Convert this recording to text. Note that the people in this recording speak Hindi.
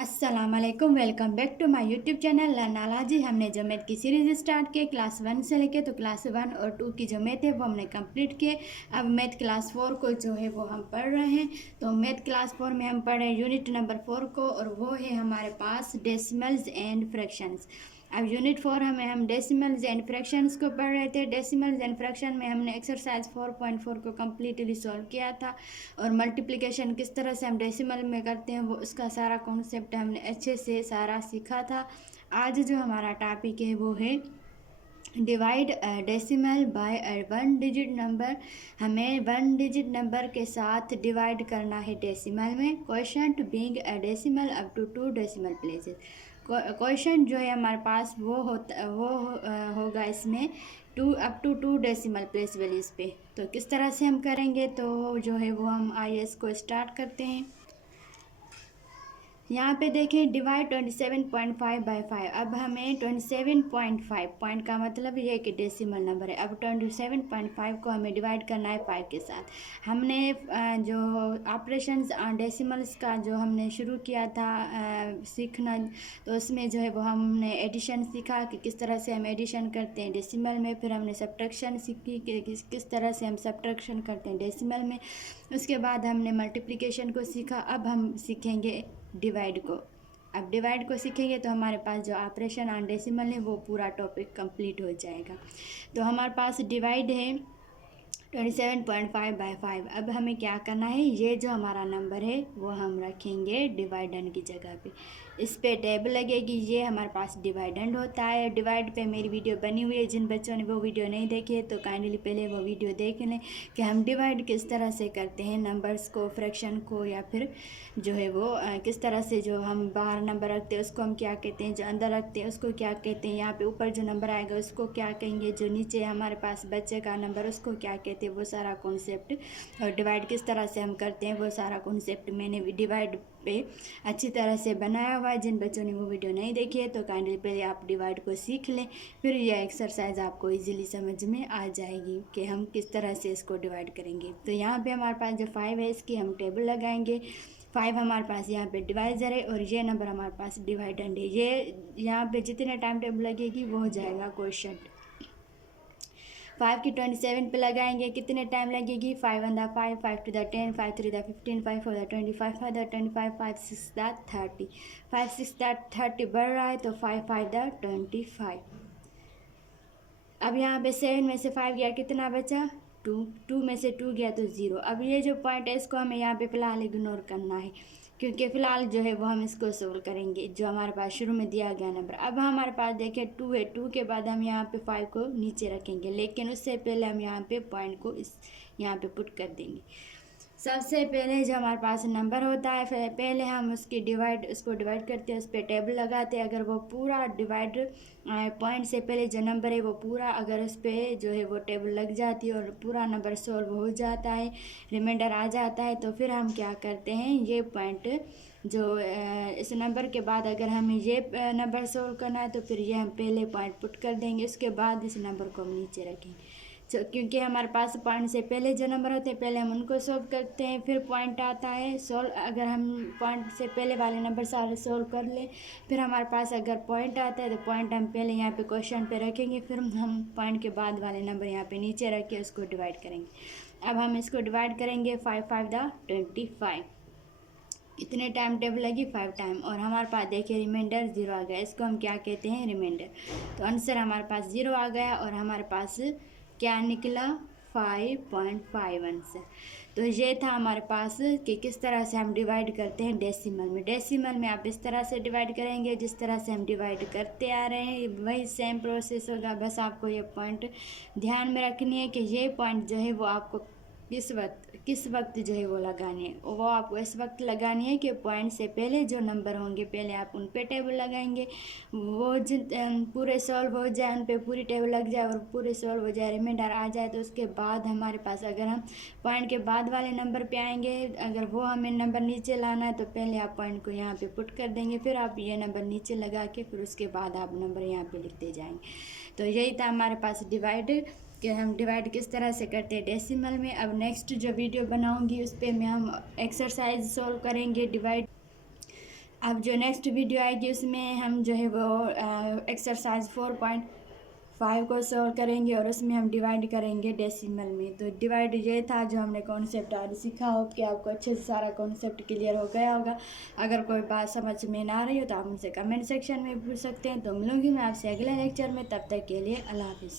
अस्सलाम वालेकुम, welcome back to my YouTube channel लर्नाला जी। हमने जो मैथ की सीरीज़ स्टार्ट की क्लास 1 से लेके तो क्लास 1 और 2 की जो मैथ है वो हमने कंप्लीट किए। अब मैथ क्लास 4 को जो है वो हम पढ़ रहे हैं। तो मैथ क्लास 4 में हम पढ़ रहे हैं यूनिट नंबर 4 को, और वो है हमारे पास डेसिमल्स एंड फ्रैक्शंस। अब यूनिट 4 हमें हम डेसिमल्स एंड फ्रैक्शंस को पढ़ रहे थे। डेसिमल्स एंड फ्रैक्शन में हमने एक्सरसाइज 4.4 को कम्प्लीटली सॉल्व किया था, और मल्टीप्लिकेशन किस तरह से हम डेसिमल में करते हैं वो उसका सारा कॉन्सेप्ट हमने अच्छे से सारा सीखा था। आज जो हमारा टॉपिक है वो है divide decimal by one digit number. हमें वन डिजिट नंबर के साथ डिवाइड करना है डेसिमल में। Question two being a decimal up to 2 decimal places. Question जो है हमारे पास होगा इसमें up to 2 decimal place values पे। तो किस तरह से हम करेंगे, तो जो है वो हम आईएस को स्टार्ट करते हैं। यहाँ पे देखें डिवाइड 27.5 बाई 5। अब हमें 27.5 पॉइंट का मतलब ये है कि डेसिमल नंबर है। अब 27.5 को हमें डिवाइड करना है 5 के साथ। हमने जो ऑपरेशंस डेसिमल्स का जो हमने शुरू किया था सीखना, तो उसमें जो है वो हमने एडिशन सीखा कि किस तरह से हम एडिशन करते हैं डेसिमल में। फिर हमने सब्ट्रैक्शन सीखी कि किस तरह से हम सब्ट्रैक्शन करते हैं डेसिमल में। उसके बाद हमने मल्टीप्लिकेशन को सीखा। अब हम सीखेंगे डिवाइड को। अब डिवाइड को सीखेंगे तो हमारे पास जो ऑपरेशन ऑन डेसिमल है वो पूरा टॉपिक कंप्लीट हो जाएगा। तो हमारे पास डिवाइड है 27.5 बाई 5। अब हमें क्या करना है, ये जो हमारा नंबर है वो हम रखेंगे डिवाइडेंड की जगह पे। इस पे टेबल लगेगी, ये हमारे पास डिवाइडेंड होता है। डिवाइड पे मेरी वीडियो बनी हुई है, जिन बच्चों ने वो वीडियो नहीं देखी है तो काइंडली पहले वो वीडियो देख लें कि हम डिवाइड किस तरह से करते हैं नंबर्स को, फ्रैक्शन को, या फिर जो है वो किस तरह से जो हम बाहर नंबर रखते हैं उसको हम क्या कहते हैं, जो अंदर रखते हैं उसको क्या कहते हैं, यहाँ पे ऊपर जो नंबर आएगा उसको क्या कहेंगे, जो नीचे हमारे पास बचेगा नंबर उसको क्या कहते हैं, वो सारा कॉन्सेप्ट, और डिवाइड किस तरह से हम करते हैं वो सारा कॉन्सेप्ट मैंने डिवाइड पे अच्छी तरह से बनाया हुआ है। जिन बच्चों ने वो वीडियो नहीं देखी है तो काइंडली पहले आप डिवाइड को सीख लें, फिर यह एक्सरसाइज आपको इजीली समझ में आ जाएगी कि हम किस तरह से इसको डिवाइड करेंगे। तो यहाँ पे हमारे पास जो 5 है इसकी हम टेबल लगाएंगे। 5 हमारे पास यहाँ पे डिवाइजर है और ये नंबर हमारे पास डिवाइडेंड है। ये यहाँ पे जितने टाइम टेबल लगेगी वो हो जाएगा क्वेश्चन। 5 की 27 पे लगाएंगे, कितने टाइम लगेगी, 5 1 5, 5 2 10, 5 3 15, 5 4 25, 5 25, 5 6 30, 5 6 30 बढ़ रहा है तो 5 5 25। अब यहाँ पे 7 में से 5 गया, कितना बचा 2, 2 में से 2 गया तो 0। अब ये जो पॉइंट है इसको हमें यहाँ पे फ़िलहाल इग्नोर करना है, क्योंकि फ़िलहाल जो है वो हम इसको सोल्व करेंगे जो हमारे पास शुरू में दिया गया नंबर। अब हमारे पास देखिए 2 है, 2 के बाद हम यहाँ पे 5 को नीचे रखेंगे, लेकिन उससे पहले हम यहाँ पे पॉइंट को यहाँ पे पुट कर देंगे। सबसे पहले जो हमारे पास नंबर होता है फिर पहले हम उसको डिवाइड करते हैं, उस पर टेबल लगाते हैं। अगर वो पूरा डिवाइड पॉइंट से पहले जो नंबर है वो पूरा अगर उस पर जो है वो टेबल लग जाती है और पूरा नंबर सॉल्व हो जाता है, रिमाइंडर आ जाता है, तो फिर हम क्या करते हैं, ये पॉइंट जो इस नंबर के बाद अगर हमें ये नंबर सॉल्व करना है तो फिर ये हम पहले पॉइंट पुट कर देंगे, उसके बाद इस नंबर को हम नीचे रखेंगे। क्योंकि हमारे पास पॉइंट से पहले जो नंबर होते हैं पहले हम उनको सॉल्व करते हैं, फिर पॉइंट आता है सॉल्व। अगर हम पॉइंट से पहले वाले नंबर सारे सॉल्व कर लें, फिर हमारे पास अगर पॉइंट आता है तो पॉइंट हम पहले यहाँ पे क्वेश्चन पे रखेंगे, फिर हम पॉइंट के बाद वाले नंबर यहाँ पे नीचे रख के उसको डिवाइड करेंगे। अब हम इसको डिवाइड करेंगे 5 5 25। इतने टाइम टेबल लगी 5 टाइम, और हमारे पास देखिए रिमाइंडर 0 आ गया, इसको हम क्या कहते हैं, रिमाइंडर। तो आंसर हमारे पास 0 आ गया और हमारे पास क्या निकला 5.5 आंसर। तो ये था हमारे पास कि किस तरह से हम डिवाइड करते हैं डेसिमल में। डेसिमल में आप इस तरह से डिवाइड करेंगे जिस तरह से हम डिवाइड करते आ रहे हैं, वही सेम प्रोसेस होगा। बस आपको ये पॉइंट ध्यान में रखनी है कि ये पॉइंट जो है वो आपको किस वक्त जो है वो लगानी है, वो आपको इस वक्त लगानी है कि पॉइंट से पहले जो नंबर होंगे पहले आप उन पे टेबल लगाएंगे, वो पूरे सॉल्व हो जाए, उन पे पूरी टेबल लग जाए और पूरे सॉल्व हो जाए, रिमाइंडर आ जाए, तो उसके बाद हमारे पास अगर हम पॉइंट के बाद वाले नंबर पे आएंगे, अगर वो हमें नंबर नीचे लाना है तो पहले आप पॉइंट को यहाँ पे पुट कर देंगे, फिर आप ये नंबर नीचे लगा के फिर उसके बाद आप नंबर यहाँ पे लिखते जाएंगे। तो यही था हमारे पास डिवाइड, कि हम डिवाइड किस तरह से करते हैं डेसिमल में। अब नेक्स्ट जो वीडियो बनाऊंगी उस पर मैं हम एक्सरसाइज सॉल्व करेंगे डिवाइड। अब जो नेक्स्ट वीडियो आएगी उसमें हम जो है वो एक्सरसाइज 4.5 को सॉल्व करेंगे और उसमें हम डिवाइड करेंगे डेसिमल में। तो डिवाइड ये था जो हमने कॉन्सेप्ट आज सीखा हो कि आपको अच्छे से सारा कॉन्सेप्ट क्लियर हो गया होगा। अगर कोई बात समझ में ना रही हो तो आप मुझसे कमेंट सेक्शन में पूछ सकते हैं। तो मिलूंगी मैं आपसे अगले लेक्चर में, तब तक के लिए अल्लाह हाफिज़।